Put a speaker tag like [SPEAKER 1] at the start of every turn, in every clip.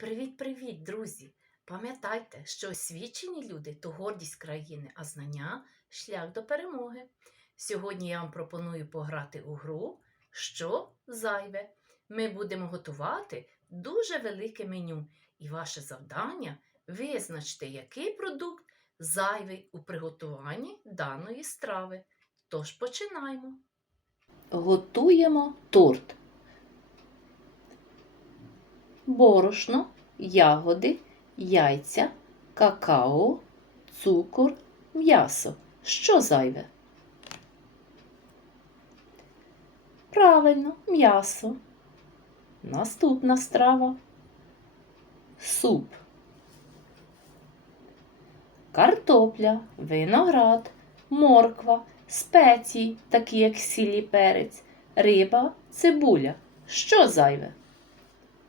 [SPEAKER 1] Привіт-привіт, друзі! Пам'ятайте, що освічені люди то гордість країни, а знання шлях до перемоги. Сьогодні я вам пропоную пограти у гру Що зайве. Ми будемо готувати дуже велике меню, і ваше завдання визначити, який продукт зайвий у приготуванні даної страви. Тож починаємо. Готуємо торт. Борошно, ягоди, яйця, какао, цукор, м'ясо. Що зайве? Правильно, м'ясо. Наступна страва. Суп. Картопля, виноград, морква, спеції, такі як сіль і перець, риба, цибуля. Що зайве?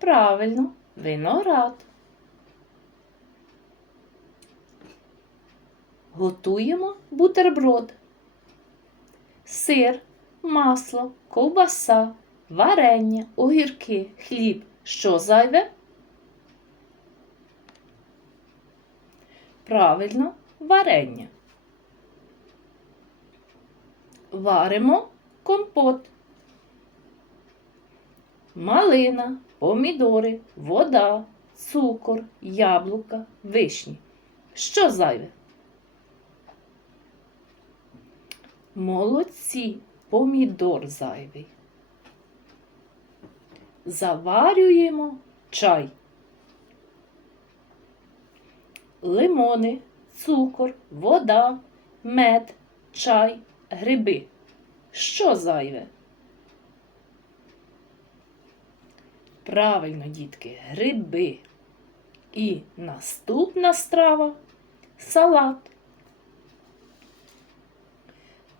[SPEAKER 1] Правильно, виноград. Готуємо бутерброд. Сир, масло, ковбаса, варення, огірки, хліб. Що зайве? Правильно, варення. Варимо компот. Малина, помідори, вода, цукор, яблука, вишні. Що зайве? Молодці, помідор зайвий. Заварюємо чай. Лимони, цукор, вода, мед, чай, гриби. Що зайве? Правильно, дітки, гриби. І наступна страва салат.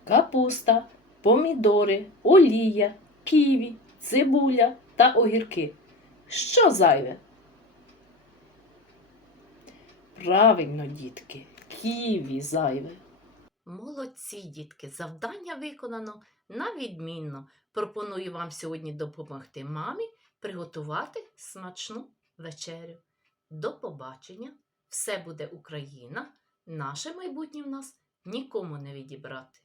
[SPEAKER 1] Капуста, помідори, олія, ківі, цибуля та огірки. Що зайве? Правильно, дітки, ківі зайве. Молодці, дітки, завдання виконано на відмінно. Пропоную вам сьогодні допомогти мамі приготувати смачну вечерю. До побачення! Все буде Україна! Наше майбутнє в нас нікому не відібрати.